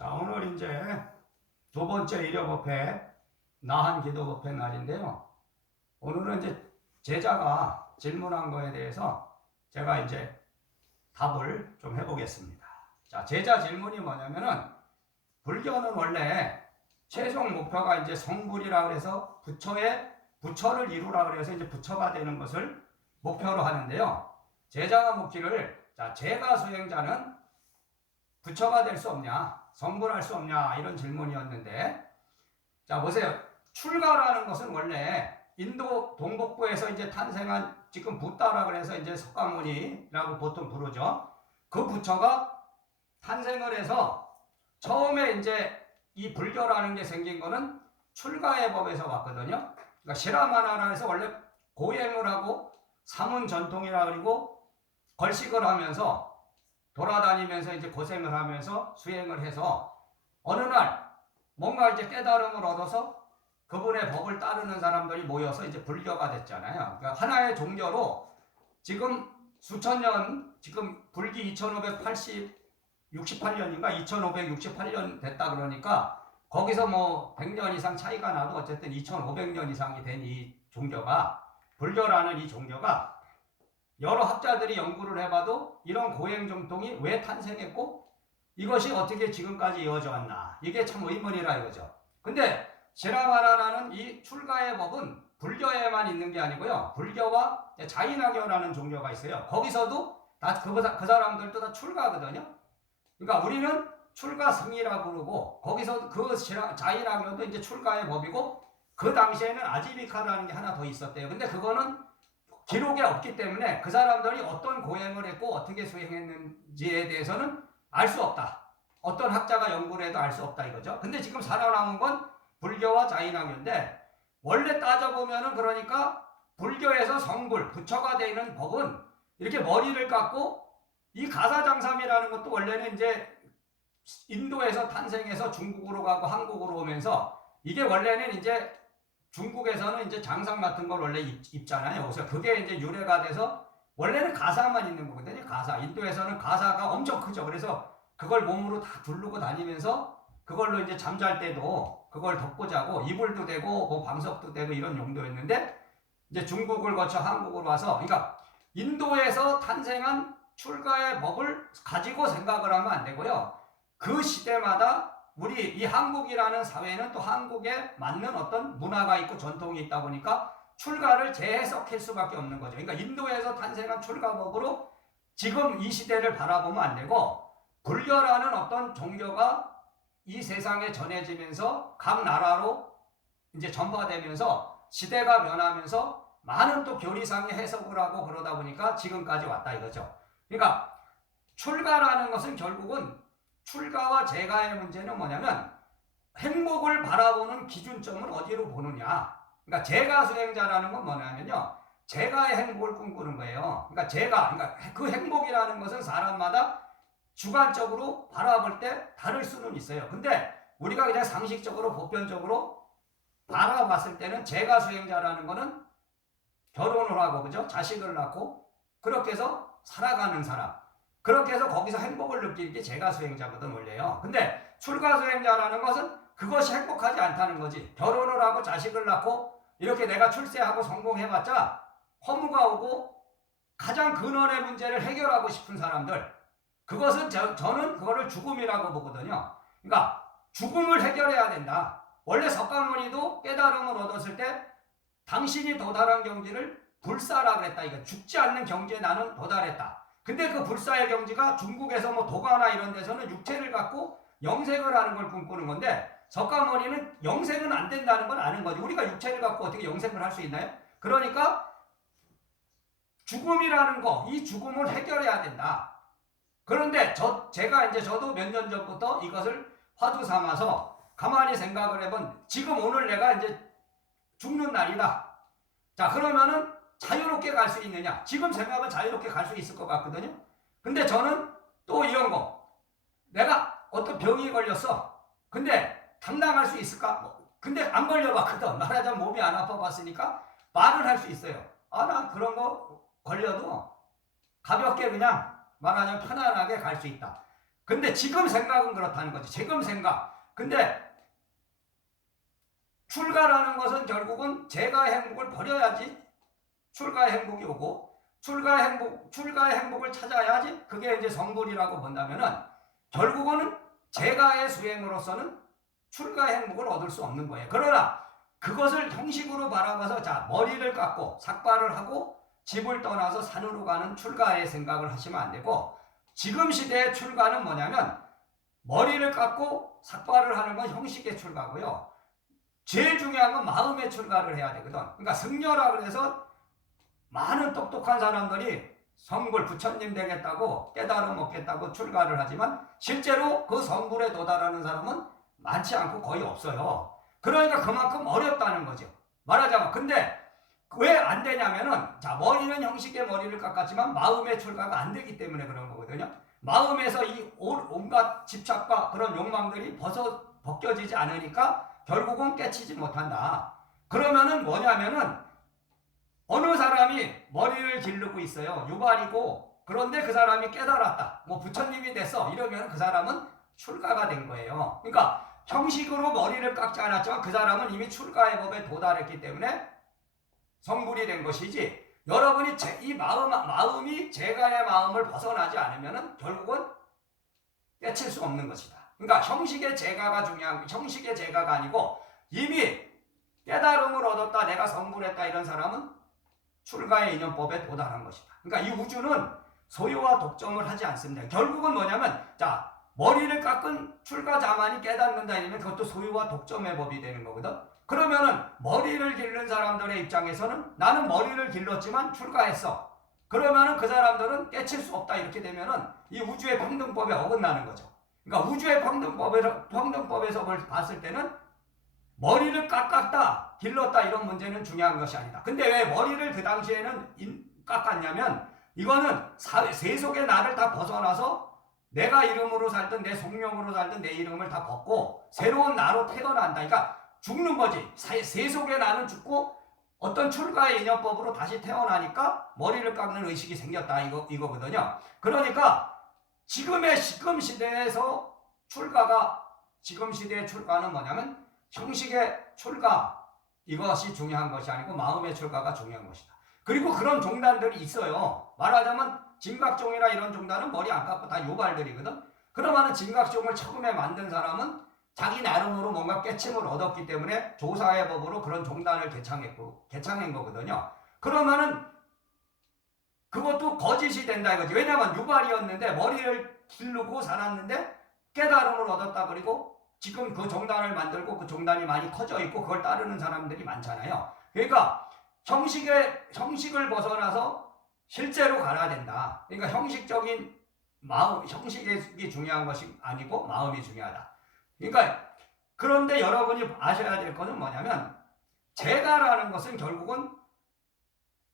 자, 오늘 이제 두 번째 일요법회 나한 기도법회 날인데요. 오늘은 이제 제자가 질문한 거에 대해서 제가 이제 답을 좀 해보겠습니다. 자, 제자 질문이 뭐냐면은 불교는 원래 최종 목표가 이제 성불이라 그래서 부처를 이루라 그래서 이제 부처가 되는 것을 목표로 하는데요. 제자가 묻기를, 자, 제가 수행자는 부처가 될 수 없냐, 성불할 수 없냐, 이런 질문이었는데, 자, 보세요. 출가라는 것은 원래 인도 동북부에서 이제 탄생한 지금 붓다라 그래서 이제 석가모니라고 보통 부르죠. 그 부처가 탄생을 해서 처음에 이제 이 불교라는 게 생긴 거는 출가의 법에서 왔거든요. 그러니까 시라마나라 해서 원래 고행을 하고 사문 전통이라 그리고 걸식을 하면서 돌아다니면서 이제 고생을 하면서 수행을 해서 어느 날 뭔가 이제 깨달음을 얻어서 그분의 법을 따르는 사람들이 모여서 이제 불교가 됐잖아요. 그러니까 하나의 종교로 지금 수천 년, 지금 불기 2568년인가 2568년 됐다 그러니까 거기서 뭐 100년 이상 차이가 나도 어쨌든 2500년 이상이 된 이 종교가, 불교라는 이 종교가 여러 학자들이 연구를 해봐도 이런 고행 정통이 왜 탄생했고 이것이 어떻게 지금까지 이어져 왔나, 이게 참 의문이라 이거죠. 근데 시라마라는 이 출가의 법은 불교에만 있는 게 아니고요, 불교와 자인학교라는 종교가 있어요. 거기서도 다 그 사람들도 다 출가거든요. 그러니까 우리는 출가승이라고 부르고 거기서 그 자인학교도 이제 출가의 법이고, 그 당시에는 아지비카라는 게 하나 더 있었대요. 근데 그거는 기록에 없기 때문에 그 사람들이 어떤 고행을 했고 어떻게 수행했는지에 대해서는 알 수 없다. 어떤 학자가 연구를 해도 알 수 없다 이거죠. 근데 지금 살아남은 건 불교와 자인학교인데, 원래 따져보면은 그러니까 불교에서 성불, 부처가 되는 법은 이렇게 머리를 깎고, 이 가사장삼이라는 것도 원래는 이제 인도에서 탄생해서 중국으로 가고 한국으로 오면서, 이게 원래는 이제 중국에서는 이제 장상 같은 걸 원래 입잖아요. 그래서 그게 이제 유래가 돼서 원래는 가사만 있는 거거든요. 가사. 인도에서는 가사가 엄청 크죠. 그래서 그걸 몸으로 다 두르고 다니면서 그걸로 이제 잠잘 때도 그걸 덮고 자고, 이불도 되고 뭐 방석도 되고 이런 용도였는데, 이제 중국을 거쳐 한국으로 와서, 그러니까 인도에서 탄생한 출가의 법을 가지고 생각을 하면 안 되고요. 그 시대마다 우리 이 한국이라는 사회는 또 한국에 맞는 어떤 문화가 있고 전통이 있다 보니까 출가를 재해석할 수밖에 없는 거죠. 그러니까 인도에서 탄생한 출가법으로 지금 이 시대를 바라보면 안 되고, 불교라는 어떤 종교가 이 세상에 전해지면서 각 나라로 이제 전파되면서 시대가 변하면서 많은 또 교리상의 해석을 하고 그러다 보니까 지금까지 왔다 이거죠. 그러니까 출가라는 것은 결국은, 출가와 제가의 문제는 뭐냐면 행복을 바라보는 기준점은 어디로 보느냐. 그러니까 제가 수행자라는 건 뭐냐면요, 제가의 행복을 꿈꾸는 거예요. 그러니까 그 행복이라는 것은 사람마다 주관적으로 바라볼 때 다를 수는 있어요. 근데 우리가 그냥 상식적으로 보편적으로 바라봤을 때는 제가 수행자라는 거는 결혼을 하고, 그죠? 자식을 낳고 그렇게 해서 살아가는 사람, 그렇게 해서 거기서 행복을 느끼는 게 제가 수행자거든 원래요. 근데 출가 수행자라는 것은 그것이 행복하지 않다는 거지. 결혼을 하고 자식을 낳고 이렇게 내가 출세하고 성공해봤자 허무가 오고 가장 근원의 문제를 해결하고 싶은 사람들, 그것은 저는 그거를 죽음이라고 보거든요. 그러니까 죽음을 해결해야 된다. 원래 석가모니도 깨달음을 얻었을 때 당신이 도달한 경지를 불사라 그랬다. 이거 죽지 않는 경지에 나는 도달했다. 근데 그 불사의 경지가 중국에서 뭐 도가나 이런 데서는 육체를 갖고 영생을 하는 걸 꿈꾸는 건데, 석가모니는 영생은 안 된다는 걸 아는 거지. 우리가 육체를 갖고 어떻게 영생을 할 수 있나요? 그러니까 죽음이라는 거, 이 죽음을 해결해야 된다. 그런데 제가 이제 저도 몇 년 전부터 이것을 화두 삼아서 가만히 생각을 해본, 지금 오늘 내가 이제 죽는 날이다. 자, 그러면은 자유롭게 갈 수 있느냐? 지금 생각은 자유롭게 갈 수 있을 것 같거든요. 근데 저는 또 이런 거, 내가 어떤 병이 걸렸어. 근데 감당할 수 있을까? 근데 안 걸려봤거든. 말하자면 몸이 안 아파봤으니까 말을 할 수 있어요. 아, 난 그런 거 걸려도 가볍게 그냥 말하자면 편안하게 갈 수 있다. 근데 지금 생각은 그렇다는 거지. 지금 생각. 근데 출가라는 것은 결국은 제가의 행복을 버려야지 출가의 행복이 오고, 출가의 행복을 찾아야지 그게 이제 성불이라고 본다면은 결국은 제가의 수행으로서는 출가의 행복을 얻을 수 없는 거예요. 그러나 그것을 형식으로 바라봐서 자, 머리를 깎고 삭발을 하고 집을 떠나서 산으로 가는 출가의 생각을 하시면 안 되고, 지금 시대의 출가는 뭐냐면 머리를 깎고 삭발을 하는 건 형식의 출가고요. 제일 중요한 건 마음의 출가를 해야 되거든. 그러니까 승려라 그래서 많은 똑똑한 사람들이 성불 부처님 되겠다고 깨달음 얻겠다고 출가를 하지만 실제로 그 성불에 도달하는 사람은 많지 않고 거의 없어요. 그러니까 그만큼 어렵다는 거죠. 말하자면. 근데 왜 안 되냐면은 자, 머리는 형식의 머리를 깎았지만 마음의 출가가 안 되기 때문에 그런 거거든요. 마음에서 이 온갖 집착과 그런 욕망들이 벗겨지지 않으니까 결국은 깨치지 못한다. 그러면은 뭐냐면은 어느 사람이 머리를 기르고 있어요. 유발이고, 그런데 그 사람이 깨달았다. 뭐 부처님이 됐어. 이러면 그 사람은 출가가 된 거예요. 그러니까 형식으로 머리를 깎지 않았지만 그 사람은 이미 출가의 법에 도달했기 때문에 성불이 된 것이지, 여러분이 이 마음이 제가의 마음을 벗어나지 않으면 결국은 깨칠 수 없는 것이다. 그러니까 형식의 제가가 중요한, 형식의 제가가 아니고 이미 깨달음을 얻었다, 내가 성불했다 이런 사람은 출가의 인연법에 도달한 것이다. 그러니까 이 우주는 소유와 독점을 하지 않습니다. 결국은 뭐냐면 자, 머리를 깎은 출가자만이 깨닫는다 이러면 그것도 소유와 독점의 법이 되는 거거든. 그러면은 머리를 기른 사람들의 입장에서는 나는 머리를 길렀지만 출가했어. 그러면은 그 사람들은 깨칠 수 없다 이렇게 되면은 이 우주의 평등법에 어긋나는 거죠. 그러니까 우주의 평등법에서 봤을 때는 머리를 깎았다, 길렀다 이런 문제는 중요한 것이 아니다. 근데 왜 머리를 그 당시에는 깎았냐면 이거는 세속의 나를 다 벗어나서 내가 이름으로 살든 내 속명으로 살든 내 이름을 다 벗고 새로운 나로 태어난다. 그러니까 죽는 거지. 세속의 나는 죽고 어떤 출가의 인연법으로 다시 태어나니까 머리를 깎는 의식이 생겼다 이거거든요. 그러니까 지금 시대에서 지금 시대의 출가는 뭐냐면 형식의 출가, 이것이 중요한 것이 아니고 마음의 출가가 중요한 것이다. 그리고 그런 종단들이 있어요. 말하자면 진각종이나 이런 종단은 머리 안 깎고 다 요발들이거든. 그러면은 진각종을 처음에 만든 사람은 자기 나름으로 뭔가 깨침을 얻었기 때문에 조사의 법으로 그런 종단을 개창한 거거든요. 그러면은 그것도 거짓이 된다 이거지. 왜냐하면 유발이었는데 머리를 기르고 살았는데 깨달음을 얻었다. 그리고 지금 그 종단을 만들고 그 종단이 많이 커져 있고 그걸 따르는 사람들이 많잖아요. 그러니까 형식을 벗어나서 실제로 가야 된다. 그러니까 형식적인 마음, 형식이 중요한 것이 아니고 마음이 중요하다. 그러니까 그런데 여러분이 아셔야 될 것은 뭐냐면 제가라는 것은 결국은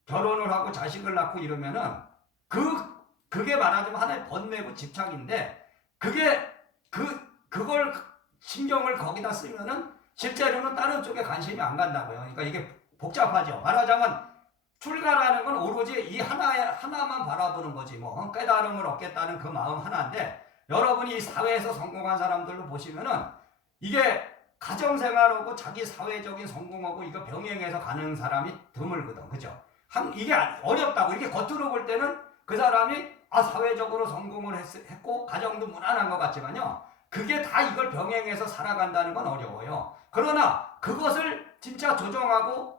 결혼을 하고 자식을 낳고 이러면은 그게 말하자면 하나의 번뇌고 집착인데 그걸 신경을 거기다 쓰면은 실제로는 다른 쪽에 관심이 안 간다고요. 그러니까 이게 복잡하죠. 말하자면 출가라는 건 오로지 이 하나만 바라보는 거지. 뭐 깨달음을 얻겠다는 그 마음 하나인데, 여러분이 이 사회에서 성공한 사람들로 보시면은 이게 가정생활하고 자기 사회적인 성공하고 이거 병행해서 가는 사람이 드물거든. 그죠? 이게 어렵다고. 이게 겉으로 볼 때는 그 사람이 사회적으로 성공을 했고 가정도 무난한 것 같지만요, 그게 다 이걸 병행해서 살아간다는 건 어려워요. 그러나 그것을 진짜 조정하고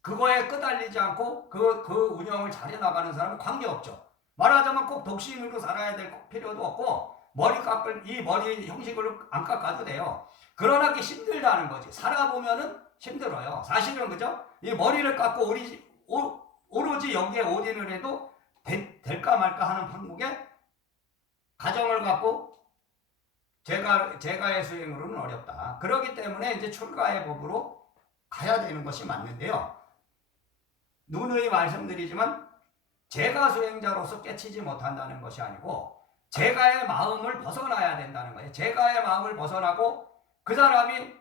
그거에 끄달리지 않고 그 운영을 잘해 나가는 사람은 관계없죠. 말하자면 꼭 독신으로 살아야 될 필요도 없고 이 머리 형식을 안 깎아도 돼요. 그러나 그게 힘들다는 거지. 살아보면은 힘들어요. 사실은. 그죠? 이 머리를 깎고 오로지 여기에 올인을 해도 될까 말까 하는 판국에 가정을 갖고 제가의 수행으로는 어렵다. 그렇기 때문에 이제 출가의 법으로 가야 되는 것이 맞는데요. 누누이 말씀드리지만 제가 수행자로서 깨치지 못한다는 것이 아니고 제가의 마음을 벗어나야 된다는 거예요. 제가의 마음을 벗어나고 그 사람이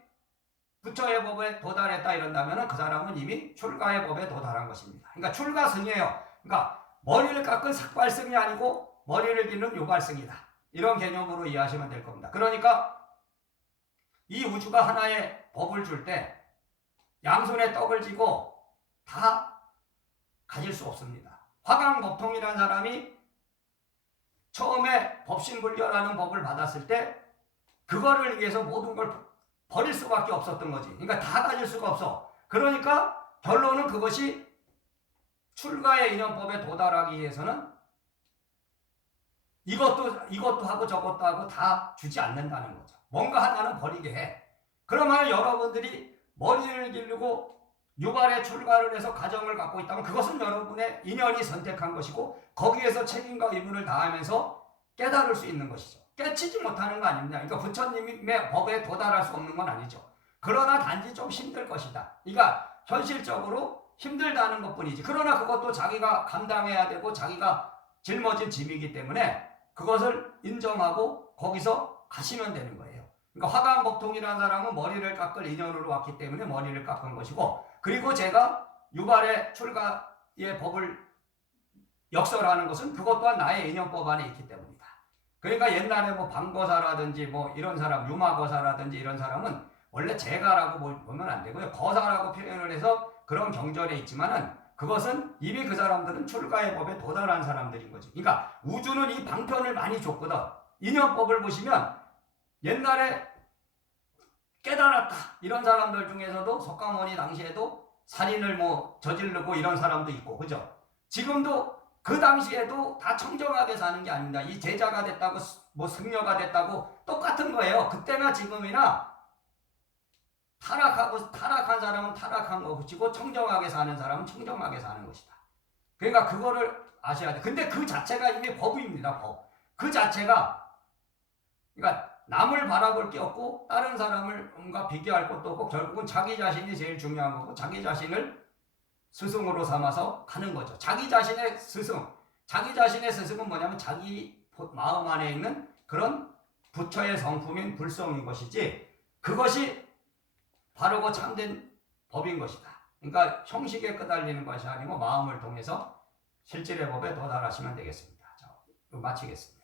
부처의 법에 도달했다 이런다면 그 사람은 이미 출가의 법에 도달한 것입니다. 그러니까 출가승이에요. 그러니까 머리를 깎은 삭발승이 아니고 머리를 기는 요발승이다. 이런 개념으로 이해하시면 될 겁니다. 그러니까 이 우주가 하나의 법을 줄 때 양손에 떡을 쥐고 다 가질 수 없습니다. 화강법통이라는 사람이 처음에 법신불교라는 법을 받았을 때 그거를 위해서 모든 걸 버릴 수밖에 없었던 거지. 그러니까 다 가질 수가 없어. 그러니까 결론은 그것이 출가의 인연법에 도달하기 위해서는 이것도 하고 저것도 하고 다 주지 않는다는 거죠. 뭔가 하나는 버리게 해. 그러면 여러분들이 머리를 기르고 유발에 출가를 해서 가정을 갖고 있다면 그것은 여러분의 인연이 선택한 것이고 거기에서 책임과 의무를 다하면서 깨달을 수 있는 것이죠. 깨치지 못하는 거 아닙니다. 그러니까 부처님의 법에 도달할 수 없는 건 아니죠. 그러나 단지 좀 힘들 것이다. 그러니까 현실적으로 힘들다는 것뿐이지. 그러나 그것도 자기가 감당해야 되고 자기가 짊어진 짐이기 때문에 그것을 인정하고 거기서 가시면 되는 거예요. 그러니까 화강법통이라는 사람은 머리를 깎을 인연으로 왔기 때문에 머리를 깎은 것이고, 그리고 제가 유발의 출가의 법을 역설하는 것은 그것 또한 나의 인연법 안에 있기 때문이다. 그러니까 옛날에 뭐 방거사라든지 뭐 이런 사람, 유마거사라든지 이런 사람은 원래 제가라고 보면 안 되고요. 거사라고 표현을 해서 그런 경전에 있지만은 그것은 이미 그 사람들은 출가의 법에 도달한 사람들인 거지. 그러니까 우주는 이 방편을 많이 줬거든. 인연법을 보시면 옛날에 깨달았다 이런 사람들 중에서도 석가모니 당시에도 살인을 뭐 저지르고 이런 사람도 있고, 그죠? 지금도 그 당시에도 다 청정하게 사는 게 아닙니다. 이 제자가 됐다고 뭐 승려가 됐다고 똑같은 거예요. 그때나 지금이나 타락한 사람은 타락한 거 붙이고 청정하게 사는 사람은 청정하게 사는 것이다. 그러니까 그거를 아셔야 돼. 근데 그 자체가 이미 법입니다. 법. 그 자체가, 그러니까 남을 바라볼 게 없고 다른 사람을 뭔가 비교할 것도 없고 결국은 자기 자신이 제일 중요한 거고 자기 자신을 스승으로 삼아서 가는 거죠. 자기 자신의 스승은 뭐냐면 자기 마음 안에 있는 그런 부처의 성품인 불성인 것이지, 그것이 바르고 참된 법인 것이다. 그러니까 형식에 끄달리는 것이 아니고 마음을 통해서 실질의 법에 도달하시면 되겠습니다. 자, 마치겠습니다.